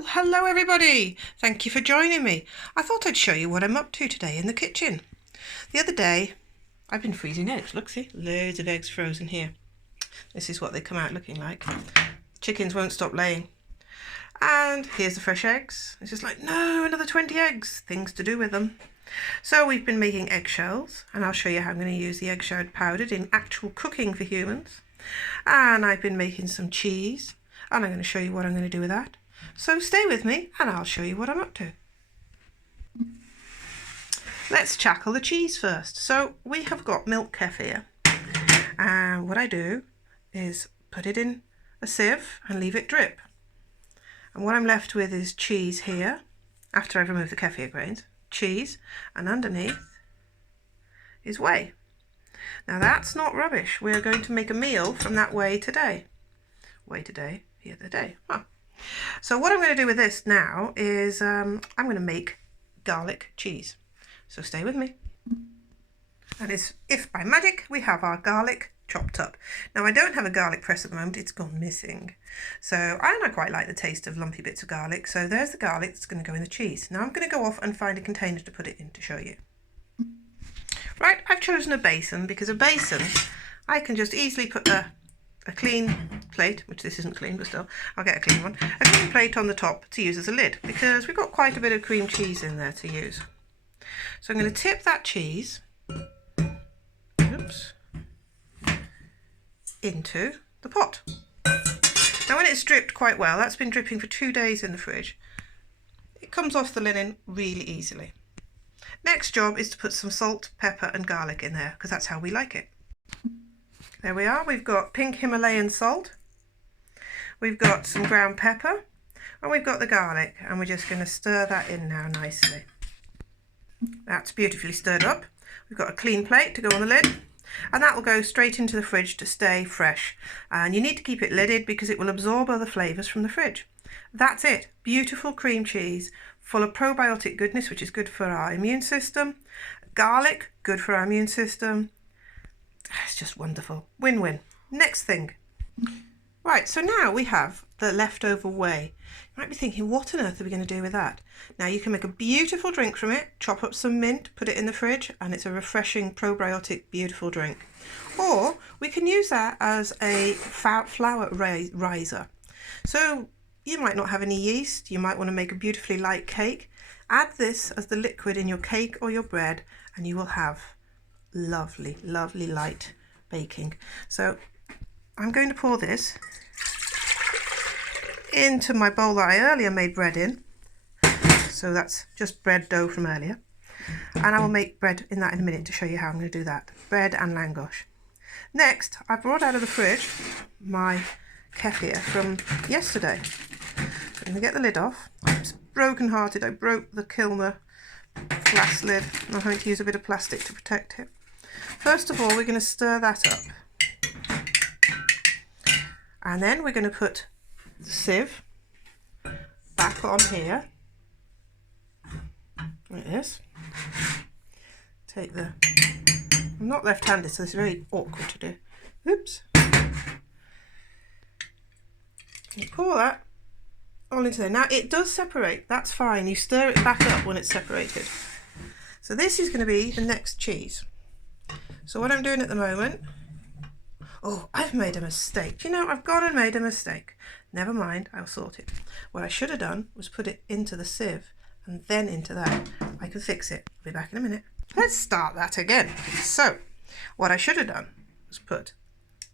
Well, hello everybody. Thank you for joining me. I thought I'd show you what I'm up to today in the kitchen. The other day, I've been freezing eggs. Look, see, loads of eggs frozen here. This is what they come out looking like. Chickens won't stop laying. And here's the fresh eggs. It's just like, no, another 20 eggs. Things to do with them. So we've been making eggshells, and I'll show you how I'm going to use the eggshell powdered in actual cooking for humans. And I've been making some cheese, and I'm going to show you what I'm going to do with that. So stay with me and I'll show you what I'm up to. Let's tackle the cheese first. So we have got milk kefir, and what I do is put it in a sieve and leave it drip. And what I'm left with is cheese here, after I've removed the kefir grains, cheese, and underneath is whey. Now that's not rubbish. We're going to make a meal from that whey today. Whey today, here today. Huh. So what I'm going to do with this now is I'm going to make garlic cheese. So stay with me. And it's, if by magic we have our garlic chopped up. Now I don't have a garlic press at the moment, it's gone missing. So I quite like the taste of lumpy bits of garlic. So there's the garlic that's going to go in the cheese. Now I'm going to go off and find a container to put it in to show you. Right, I've chosen a basin because a basin I can just easily put a clean plate, which this isn't clean, but still, I'll get a clean one. A clean plate on the top to use as a lid because we've got quite a bit of cream cheese in there to use. So I'm going to tip that cheese into the pot. Now when it's dripped quite well, that's been dripping for 2 days in the fridge, it comes off the linen really easily. Next job is to put some salt, pepper and garlic in there because that's how we like it. There we are, we've got pink Himalayan salt, we've got some ground pepper, and we've got the garlic, and we're just going to stir that in now nicely. That's beautifully stirred up. We've got a clean plate to go on the lid, and that will go straight into the fridge to stay fresh. And you need to keep it lidded because it will absorb other flavours from the fridge. That's it. Beautiful cream cheese, full of probiotic goodness, which is good for our immune system. Garlic, good for our immune system. It's just wonderful. Win-win. Next thing. Right, so now we have the leftover whey. You might be thinking, what on earth are we going to do with that? Now you can make a beautiful drink from it, chop up some mint, put it in the fridge, and it's a refreshing, probiotic, beautiful drink. Or we can use that as a flour riser. So you might not have any yeast, you might want to make a beautifully light cake. Add this as the liquid in your cake or your bread, and you will have lovely, lovely light baking. So I'm going to pour this into my bowl that I earlier made bread in. So that's just bread dough from earlier. And I will make bread in that in a minute to show you how I'm going to do that. Bread and langosh. Next, I brought out of the fridge my kefir from yesterday. So I'm going to get the lid off. It's broken hearted. I broke the Kilner glass lid. I'm going to use a bit of plastic to protect it. First of all, we're going to stir that up. And then we're going to put the sieve back on here, like this. Take the, I'm not left-handed, so it's very awkward to do. Oops. You pour that all into there. Now it does separate, that's fine. You stir it back up when it's separated. So this is going to be the next cheese. So what I'm doing at the moment, oh, I've made a mistake. You know, I've gone and made a mistake. Never mind, I'll sort it. What I should have done was put it into the sieve and then into that. I can fix it. I'll be back in a minute. Let's start that again. So, what I should have done was put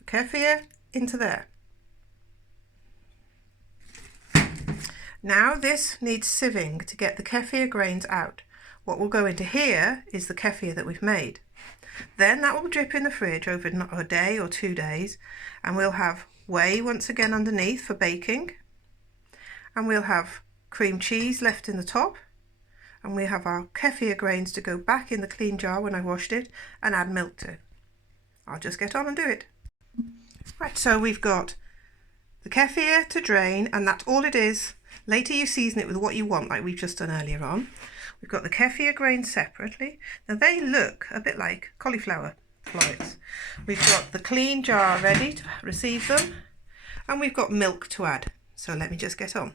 the kefir into there. Now this needs sieving to get the kefir grains out. What will go into here is the kefir that we've made. Then that will drip in the fridge over a day or 2 days, and we'll have whey once again underneath for baking, and we'll have cream cheese left in the top, and we have our kefir grains to go back in the clean jar when I washed it and add milk to. I'll just get on and do it. Right, so we've got the kefir to drain, and that's all it is. Later you season it with what you want, like we've just done earlier on. We've got the kefir grains separately. Now they look a bit like cauliflower florets. We've got the clean jar ready to receive them, and we've got milk to add. So let me just get on.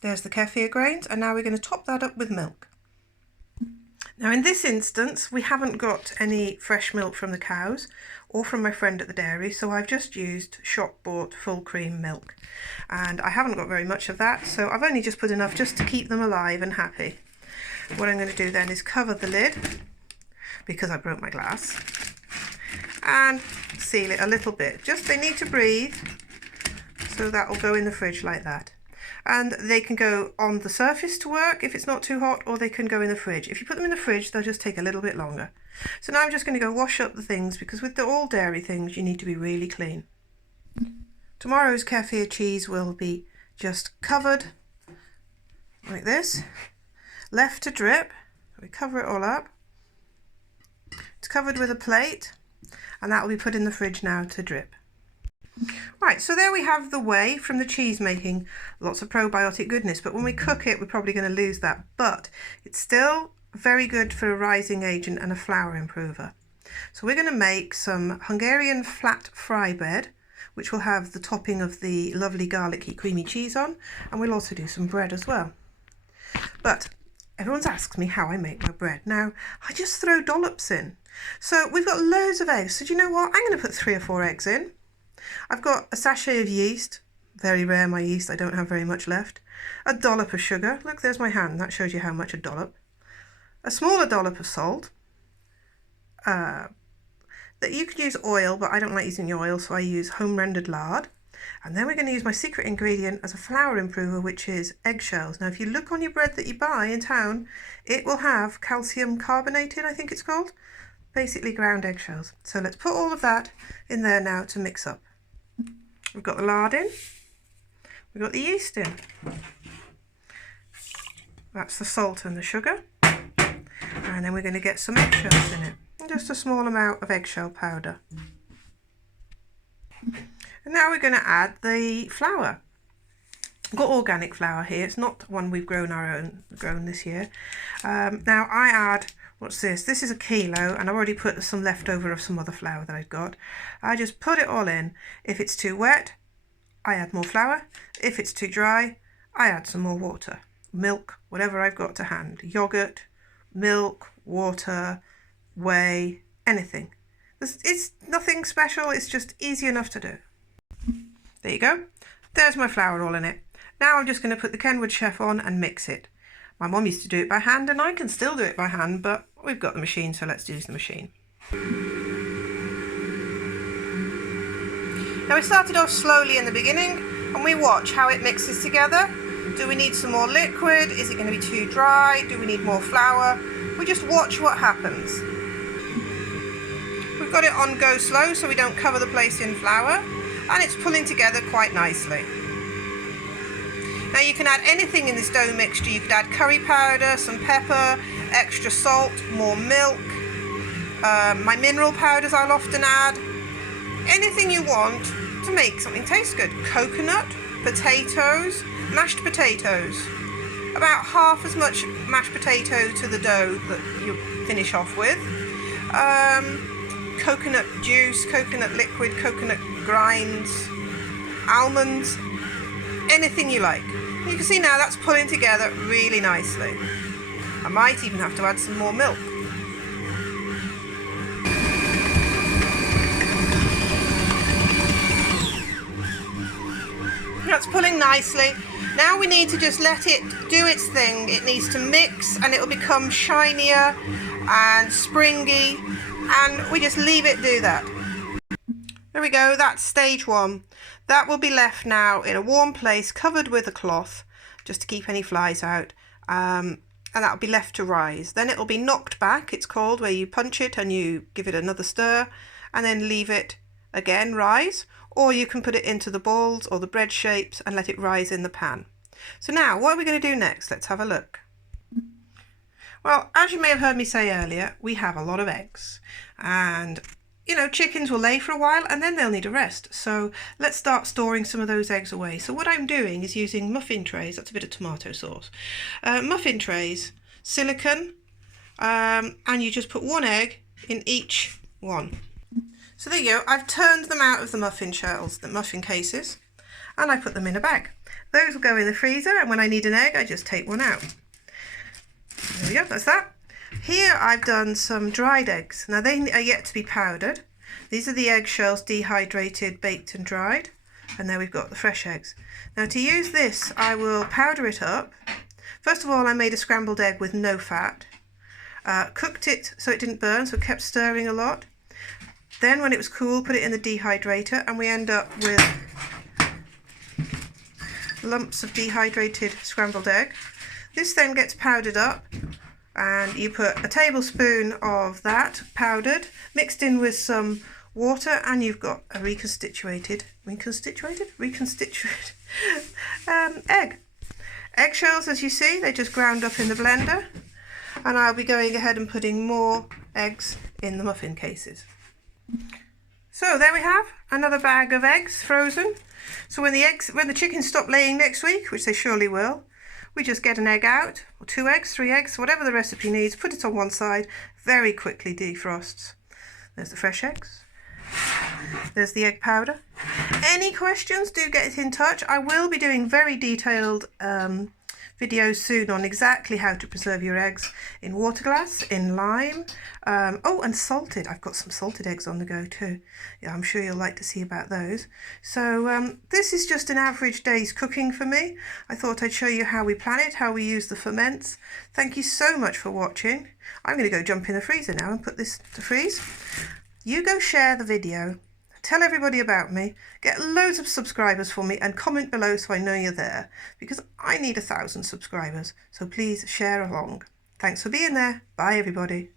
There's the kefir grains, and now we're going to top that up with milk. Now in this instance, we haven't got any fresh milk from the cows or from my friend at the dairy, so I've just used shop-bought full cream milk. And I haven't got very much of that, so I've only just put enough just to keep them alive and happy. What I'm going to do then is cover the lid, because I broke my glass, and seal it a little bit. Just they need to breathe, so that will go in the fridge like that. And they can go on the surface to work if it's not too hot, or they can go in the fridge. If you put them in the fridge, they'll just take a little bit longer. So now I'm just going to go wash up the things, because with the all dairy things you need to be really clean. Tomorrow's kefir cheese will be just covered like this, left to drip. We cover it all up. It's covered with a plate, and that will be put in the fridge now to drip. Right, so there we have the whey from the cheese making. Lots of probiotic goodness, but when we cook it we're probably going to lose that, but it's still very good for a rising agent and a flour improver. So we're going to make some Hungarian flat fry bread, which will have the topping of the lovely garlicky creamy cheese on, and we'll also do some bread as well. But everyone's asked me how I make my bread. Now I just throw dollops in. So we've got loads of eggs, so do you know what, I'm going to put 3 or 4 eggs in. I've got a sachet of yeast, very rare my yeast, I don't have very much left. A dollop of sugar, look there's my hand, that shows you how much a dollop. A smaller dollop of salt. That you could use oil, but I don't like using the oil, so I use home rendered lard. And then we're going to use my secret ingredient as a flour improver, which is eggshells. Now if you look on your bread that you buy in town, it will have calcium carbonated, I think it's called. Basically ground eggshells. So let's put all of that in there now to mix up. We've got the lard in, we've got the yeast in, that's the salt and the sugar, and then we're going to get some eggshells in it, just a small amount of eggshell powder. And now we're going to add the flour. I've got organic flour here, it's not one we've grown this year. Now I add, what's this? This is a kilo, and I've already put some leftover of some other flour that I've got. I just put it all in. If it's too wet, I add more flour. If it's too dry, I add some more water. Milk, whatever I've got to hand. Yogurt, milk, water, whey, anything. It's nothing special, it's just easy enough to do. There you go. There's my flour all in it. Now I'm just going to put the Kenwood Chef on and mix it. My mum used to do it by hand, and I can still do it by hand, but we've got the machine, so let's use the machine. Now we started off slowly in the beginning, and we watch how it mixes together. Do we need some more liquid? Is it going to be too dry? Do we need more flour? We just watch what happens. We've got it on go slow so we don't cover the place in flour, and it's pulling together quite nicely. Now you can add anything in this dough mixture. You could add curry powder, some pepper, extra salt, more milk. My mineral powders I'll often add. Anything you want to make something taste good. Coconut, potatoes, mashed potatoes. About half as much mashed potato to the dough that you finish off with. Coconut juice, coconut liquid, coconut grinds, almonds, anything you like. You can see now that's pulling together really nicely. I might even have to add some more milk. That's pulling nicely. Now we need to just let it do its thing. It needs to mix, and it will become shinier and springy, and we just leave it do that. There we go, that's stage 1. That will be left now in a warm place, covered with a cloth, just to keep any flies out, and that will be left to rise. Then it will be knocked back, it's called, where you punch it and you give it another stir, and then leave it again rise, or you can put it into the balls or the bread shapes and let it rise in the pan. So now, what are we going to do next? Let's have a look. Well, as you may have heard me say earlier, we have a lot of eggs, and you know, chickens will lay for a while and then they'll need a rest. So let's start storing some of those eggs away. So what I'm doing is using muffin trays. That's a bit of tomato sauce. Muffin trays, silicone, and you just put 1 egg in each one. So there you go. I've turned them out of the muffin shells, the muffin cases, and I put them in a bag. Those will go in the freezer, and when I need an egg, I just take one out. There we go, that's that. Here I've done some dried eggs. Now they are yet to be powdered. These are the eggshells, dehydrated, baked and dried. And there we've got the fresh eggs. Now to use this, I will powder it up. First of all, I made a scrambled egg with no fat. Cooked it so it didn't burn, so it kept stirring a lot. Then when it was cool, put it in the dehydrator, and we end up with lumps of dehydrated scrambled egg. This then gets powdered up, and you put a tablespoon of that powdered, mixed in with some water, and you've got a reconstituted egg. Eggshells, as you see, they just ground up in the blender, and I'll be going ahead and putting more eggs in the muffin cases. So there we have another bag of eggs frozen. So when the chickens stop laying next week, which they surely will, we just get an egg out, or 2 eggs, 3 eggs, whatever the recipe needs, put it on one side, very quickly defrosts. There's the fresh eggs. There's the egg powder. Any questions, do get in touch. I will be doing very detailed videos soon on exactly how to preserve your eggs in water glass, in lime, and salted. I've got some salted eggs on the go too. Yeah, I'm sure you'll like to see about those. So this is just an average day's cooking for me. I thought I'd show you how we plan it, how we use the ferments. Thank you so much for watching. I'm going to go jump in the freezer now and put this to freeze. You go share the video, tell everybody about me, get loads of subscribers for me, and comment below so I know you're there, because I need 1,000 subscribers, so please share along. Thanks for being there. Bye everybody.